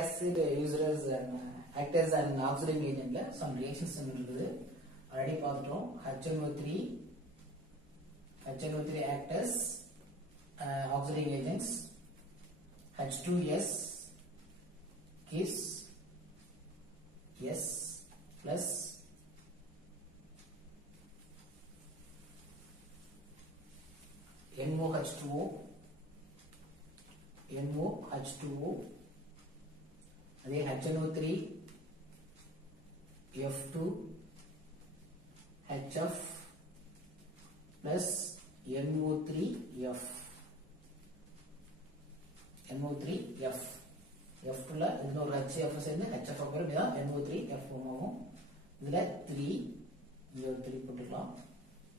acid used as act as an oxidizing agent. Some reactions already HNO3 act as oxidizing agents. H2S gives S plus NOH2O again HNO3 F2 HF plus NO3F F2 ல இன்னொரு HF சேர்ந்து HF அப்புறம் இதான் NO3F form ஆகும். இதுல 3 இங்க ஒரு 3 போட்டுக்கலாம்.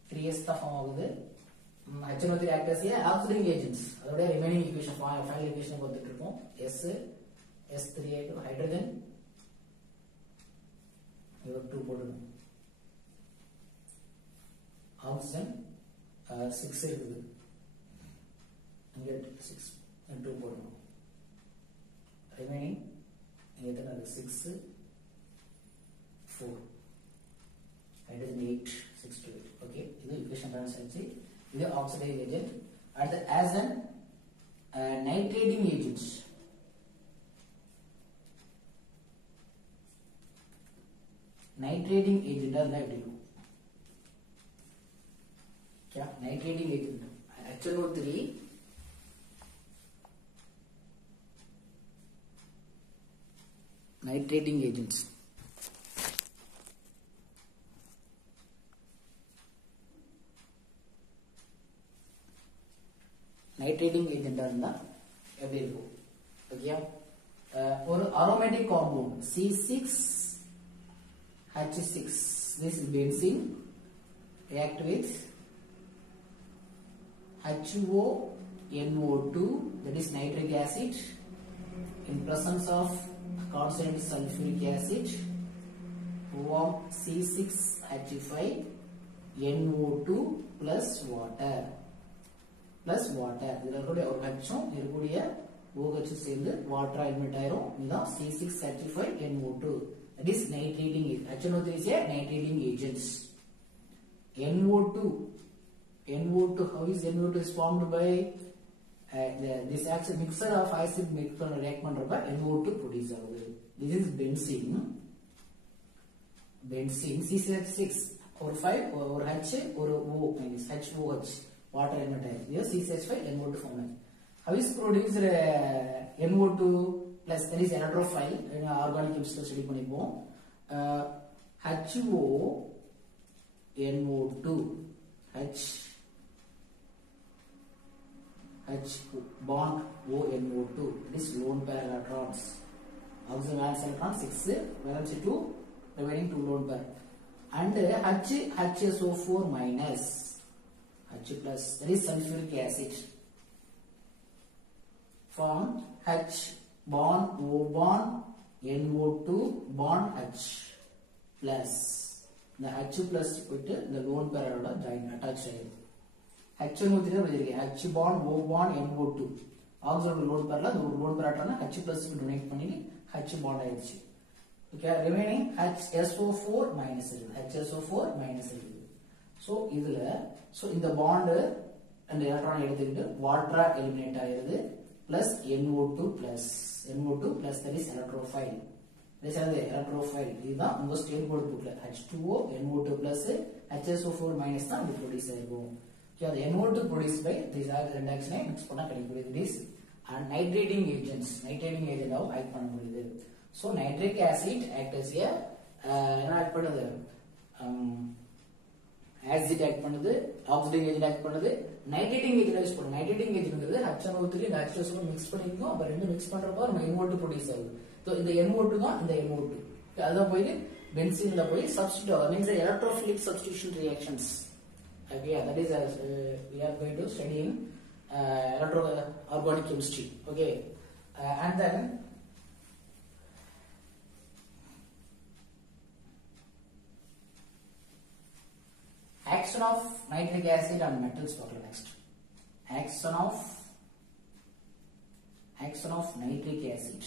3S தான் ஃபார்ம் ஆகுது. HNO3 act as oxidizing agents. அதோட ரிமைனிங் ஈக்குவேஷன் ஃபைனல் ஈக்குவேஷன் பார்த்துட்டு இருக்கோம். S3 ஹைட்ரஜன் இங்க 2 போடுங்க. ஆக்சிஜன் 6 இருக்குது. இங்க 6 2 போடுங்க. ரிமைனிங் இங்க எத்தனை 6 4 hydrogen 8 6 to 8. Okay, இது equation balance ஆச்சு. இது oxidizing agent and as an nitrating agent. Nitrating agent है எப்படி இருக்கும்? क्या nitrating agent HNO3 nitrating agents. Nitrating agent இருந்தா எப்படி இருக்கும்? ஓகேயா? ஒரு aromatic compound C6H6, this is benzene, react with HONO2, that is nitric acid, in presence of constant sulfuric acid, form C6H5NO2 plus water. இதுல இருக்கக்கூடிய ஒரு ஹச்சும் இருக்கக்கூடிய OH சேர்ந்து வாட்டர் எலிமெண்ட் ஆயிரும். இதுதான் C6H5NO2, that is nitrating agent. HNO3 is a nitrating agent. NO2, how is NO2 is formed by this acid mixture of acid mixture react பண்றப்ப NO2 produce ஆகுது. This is benzene C6H6 ஒரு 5 ஒரு H ஒரு O minus HOH water element ஆயிருக்கு. இது C6H5NO2 form ஆயிருக்கு. How is produced NO2 plus that is electrophile organic chemistry study பண்ணிப்போம். HONO2 H bond ONO2, this lone pair electrons. Oxygen valence electron 6, valency 2, remaining 2 lone pair. And HSO4 minus H plus, that is sulfuric acid. Form H bond O bond NO2 bond H plus. The H plus with the lone pair join attached. HNO3 H bond O bond NO2 oxygen load pair ஒரு load pair ஆட்டனா H plus க்கு donate பண்ணி H bond ஆயிடுச்சு. Okay, remaining HSO4 minus இருக்கு. So இதுல இந்த bond அந்த electron எடுத்துக்கிட்டு வாட்டரா eliminate ஆயிருது plus NO2 plus that is electrophile. This is the electrophile. இதுதான் உங்க ஸ்டேட் போர்ட் புக்ல H2O NO2 plus HSO4 minus தான் இது ப்ரொடியூஸ் ஆகும். Okay, the NO2 produced by these are reaction mix பண்ணா கிடைக்கக்கூடிய this and nitrating agent ஆக act பண்ண முடியுது. So nitric acid act as a என்ன ஆக்ட் பண்ணுது? acid act பண்ணுது, oxidizing agent act பண்ணுது, nitrating agent யூஸ் பண்ணுது. nitrating agentங்கிறது HNO3 and H2O mix பண்ணிருக்கோம். அப்ப ரெண்டு mix பண்றப்ப நம்ம NO2 ப்ரொடியூஸ் ஆகுது. So இந்த NO2 தான் இந்த NO2. அத போய் பென்சீன்ல போய் சப்ஸ்டிட்யூட் ஆகும். means electrophilic substitution reactions. Okay, that is we are going to study in organic chemistry. Okay, and then action of nitric acid on metals. Next, action of nitric acid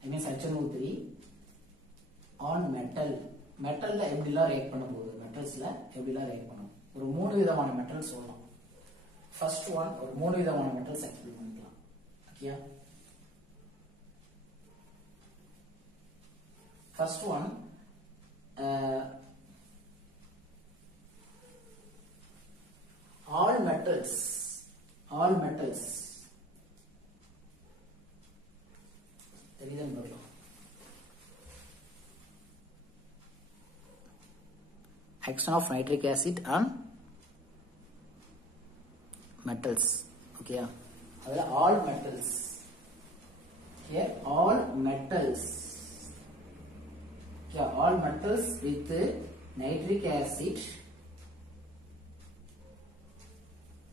That means HNO3 on metal. மெட்டல்ல எப்படிலாம் react பண்ண போகுது, மெட்டல்ஸ்ல எப்படிலாம் react பண்ணும். ஒரு 3 விதமான metal சொல்லலாம். First one ஒரு 3 விதமான மெட்டல்ஸ் எக்ஸ்பிளைன் பண்ணிக்கலாம். ஓகேயா? ஃபர்ஸ்ட் ஒன் all metals தெரியுதுன்னு பார்க்கலாம். Action of nitric acid on metals. Okay, all metals. Here all metals. Okay, all metals with nitric acid.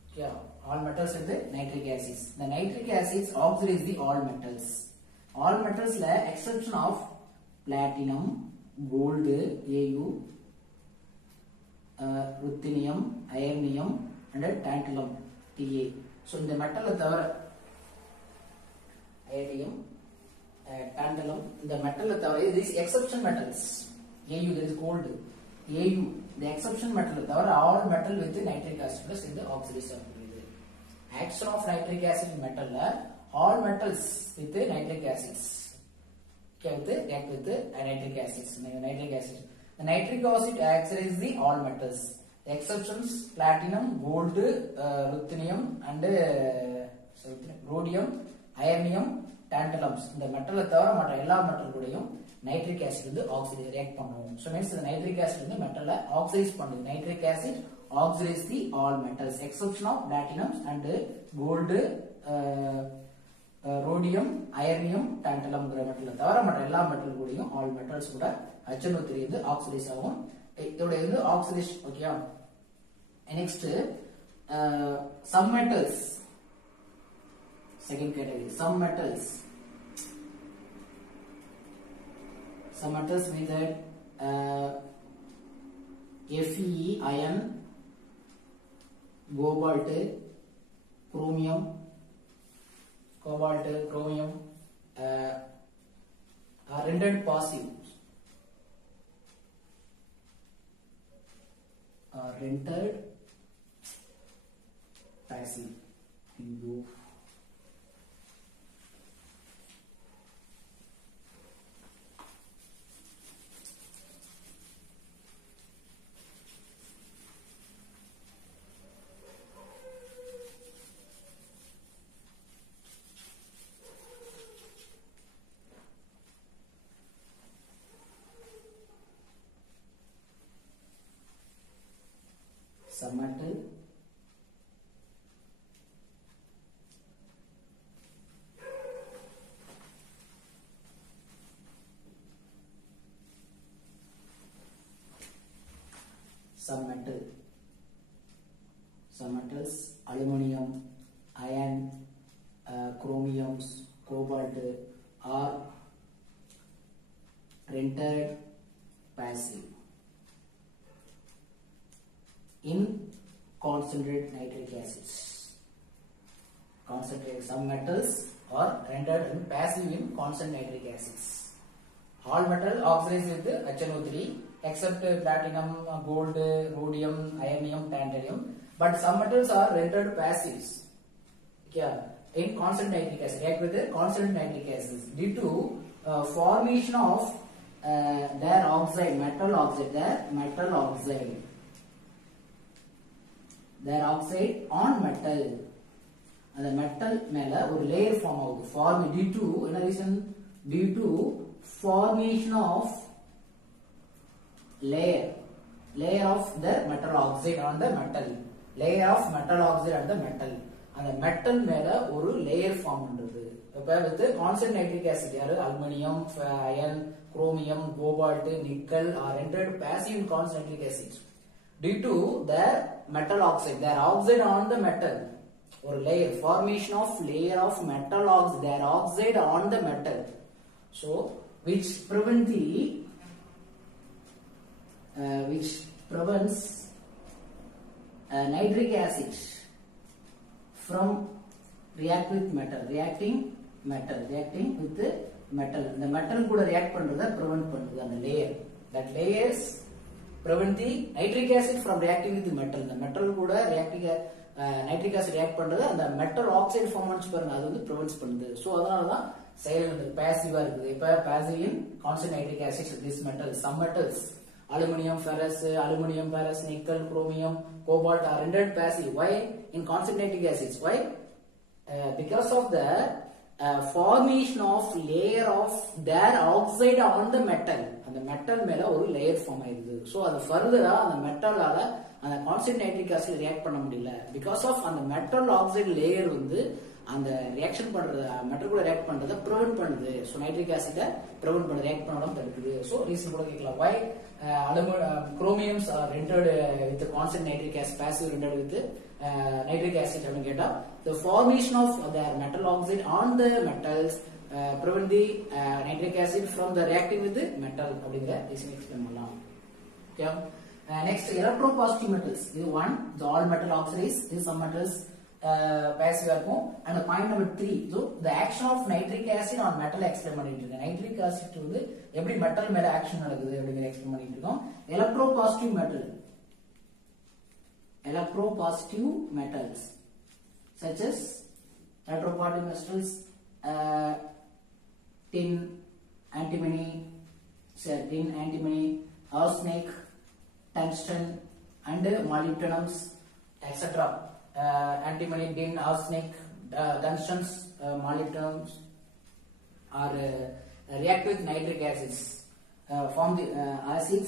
Okay, all metals with nitric acids. The nitric acids oxidize the all metals. All metals la exception of platinum, gold, Au, ruthenium, ionium and tantalum, Ta. So இந்த மெட்டல்ல தவிர ionium, tantalum இந்த மெட்டல்ல தவிர these exception metals. Au there is gold, Au the exception metal தவிர all metal with nitric acid plus இந்த oxidation ஆகுது. Action of nitric acid in metal all metals with nitric acids. Okay, react with nitric acids. The nitric acid oxidizes the all metals. The exceptions platinum, gold, ruthenium and rhodium, ionium, tantalums. இந்த மெட்டல்ல தவிர மற்ற எல்லா metal கூடயும் nitric acid வந்து oxidize react பண்ணும். So means the nitric acid வந்து மெட்டல்ல oxidize பண்ணுது. Nitric acid oxidize the all metals exception of platinum and gold, rhodium, ionium, tantalum மெட்டல்ல தவிர மற்ற எல்லா மெட்டல் கூடயும் all metals கூட HNO3 வந்து oxidize ஆகும். இதோட வந்து oxidation ஓகேயா. Next some metals, second category some metals means that Fe iron, cobalt, chromium are rendered passive. Rendered passive. Some metal aluminum, iron, chromiums, cobalt are rendered passive in concentrated nitric acids. Some metals are rendered passive in concentrated nitric acids. All metal oxidize with HNO3 except platinum, gold, rhodium, ionium, tantalum. But some metals are rendered passive. Okay, in constant nitric acid. React with the constant nitric acids due to formation of their oxide, metal oxide, their oxide on metal. அந்த metal மேல ஒரு layer form ஆகுது. Form due to என்ன reason? due to formation of layer of the metal oxide on the metal. layer of metal oxide on the metal. அந்த metal மேல ஒரு layer form பண்றது. இப்ப with constant nitric acid யாரு aluminium, iron, chromium, cobalt, nickel are rendered passive in constant nitric acid due to their metal oxide, their oxide on the metal. Or layer formation of layer of metal oxide, their oxide on the metal. So which prevents nitric acid from reacting with metal. The metal கூட react பண்றத prevent பண்ணுது அந்த layer. That layers prevent the nitric acid from reacting with the metal. The metal கூட nitric acid react பண்றது அந்த metal oxide form ஆச்சு பாருங்க, அது வந்து prevents பண்ணுது. So அதனால தான் silent passive-ஆ இருக்குது. இப்ப passive in constant nitric acid this metal. Some metals aluminum, ferrous, nickel, chromium, cobalt are rendered passive. Why? In constant nitric acids. Why? Because of the formation of layer of their oxide on the metal. அந்த metal மேல ஒரு layer form ஆயிடுது. So அது further-ஆ அந்த metal-ஆல அந்த constant nitric acid react பண்ண முடியல. Because of அந்த metal oxide layer வந்து அந்த ரியாக்ஷன் பண்றது மெட்டல் கூட ரியாக்ட் பண்றத prevent பண்ணுது. So nitric acid prevent பண்ண ரியாக்ட் பண்ணாம தடுக்குது. So ரீசன் கூட கேட்கலாம். Why chromiums are rendered with the constant nitric acid, passive rendered with nitric acid அப்படினு கேட்டா the formation of the metal oxide on the metals prevent the nitric acid from the reacting with the metal அப்படிங்கற reason explain பண்ணலாம். Okay. Next, electropositive metals. This one, the all metal oxides. This some metals passive இருக்கும். And the point number 3, so the action of nitric acid on metal explain பண்ணிட்டு இருக்கேன். nitric acid வந்து எப்படி metal மேல action நடக்குது அப்படிங்கற explain பண்ணிட்டு இருக்கோம். Electropositive metals such as electropositive metals, tin, antimony, arsenic, tungsten and molybdenums, etc. Antimony, tin, arsenic, tungstens, molybdenums are react with nitric acids, form the acid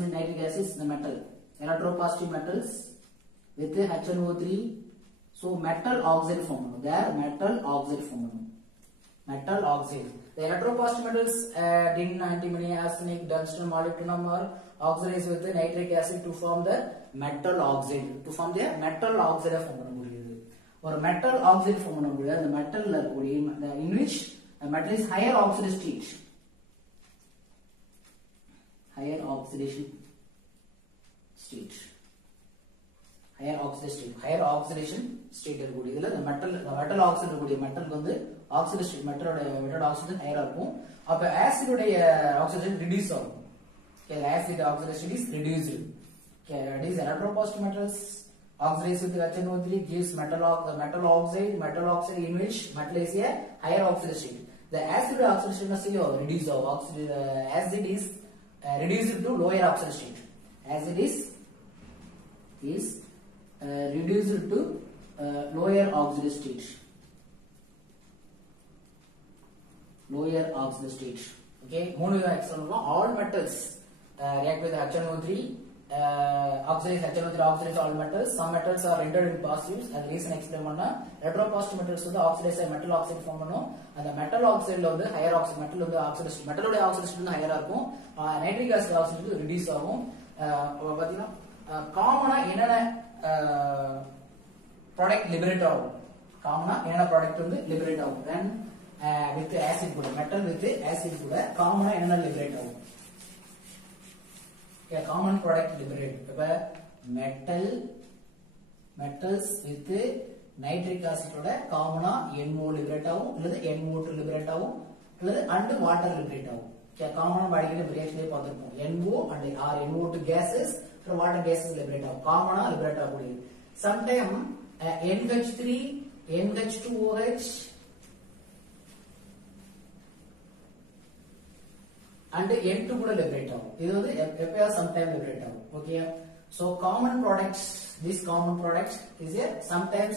with nitric acids, the metal. Electropositive metals with HNO3, so metal oxide form. There metal oxide form. Metal oxide. The electropositive metals, tin, antimony, arsenic, tungsten, molybdenum are oxidized with the nitric acid to form the metal oxide. To form the metal oxide form பண்ண முடியுது. ஒரு metal oxide form பண்ண முடியாது. அந்த metalல இருக்கக்கூடிய in which the metal is higher oxidation state. Higher oxidation state. Higher oxidation state இருக்கக்கூடிய இதுல the metal oxide இருக்கக்கூடிய metal வந்து oxidation metal oxidation higher இருக்கும். அப்ப acid உடைய oxidation reduce ஆகும். Okay, acid oxidation is reduced. Okay, these electropositive metals oxidized with HNO3 gives metal oxide in which metal is a higher oxidation. The acid oxidation is reduced. Acid is reduced to lower oxidation. Acid is reduced to lower oxidation state. Lower oxidation state. Okay, மூணு example all metals react with HNO3 oxidize HNO3 oxidize all metals. Some metals are rendered in positives. And reason explain பண்ணா electropositive metals வந்து oxidize metal oxide form பண்ணும். அந்த metal oxideல வந்து higher oxide metal வந்து oxidation metal உடைய oxidation வந்து higher இருக்கும். nitric acid oxidation reduce ஆகும். பாத்தீங்கன்னா காமனா என்னென்ன ப்ராடக்ட் லிபரேட் ஆகும், காமனா என்னென்ன ப்ராடக்ட் வந்து லிபரேட் ஆகும் then with acid கூட metal with acid கூட காமனா என்னென்ன லிபரேட் ஆகும். Common product liberate. இப்ப metals with nitric acid ஓட காமனா NO liberate ஆகும் இல்ல NO2 liberate ஆகும் இல்ல and water liberate ஆகும். காமனா பாடிக்கிற ரியாக்ஷன்ல பார்த்திருப்போம். NO and NO2 gases and water gases liberate ஆகும். காமனா liberate ஆகக்கூடியது. Sometime NH3 NH2OH and N2 கூட liberate ஆகும். இது வந்து எப்பயா sometime liberate ஆகும். Okay, so common products, this common product is a sometimes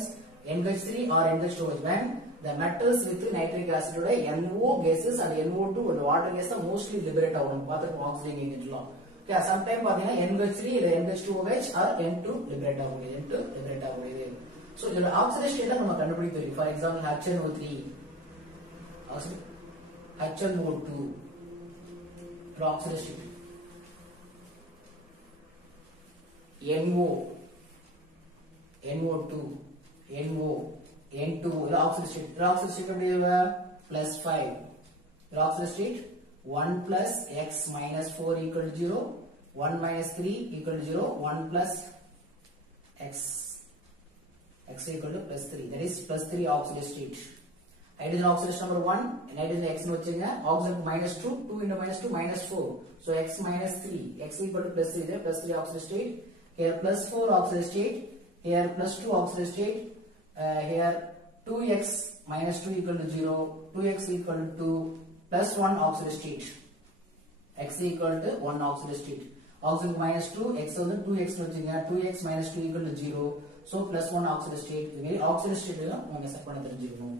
NH3 or NH2OH when the metals with nitric acid ஓட NO gases and NO2 and water gases mostly liberate ஆகும். பாத்துட்டு oxygen இன்ஜெக்ட்லாம். Okay, sometime பாத்தீங்கன்னா NH3 இல்ல NH2OH or N2 liberate ஆகும். N2 liberate ஆகும். So இதோட oxidation state நம்ம கண்டுபிடிக்க தெரியும். For example HNO3 HNO2 oxidation NO NO2 NO N2 oxidation plus 5 oxidation 1 plus x minus 4 equal to 0 1 minus 3 equal to 0 1 plus x equal to plus 3, that is plus 3 oxidation state. hydrogen oxidation number 1, nitrogen x nu vechunga, oxygen minus 2, 2 into minus 2 minus 4, so x minus 3, x equal to plus 3 there, plus 3 oxidation state, here plus 4 oxidation state, here plus 2 oxidation state, here 2x minus 2 equal to 0, 2x equal to plus 1 oxidation state, x equal to 1 oxidation state, oxygen minus 2, x thousand 2x nu vechunga, 2x minus 2 equal to 0, so plus 1 oxidation state, oxidation state la naanga set panna therinjirukkom.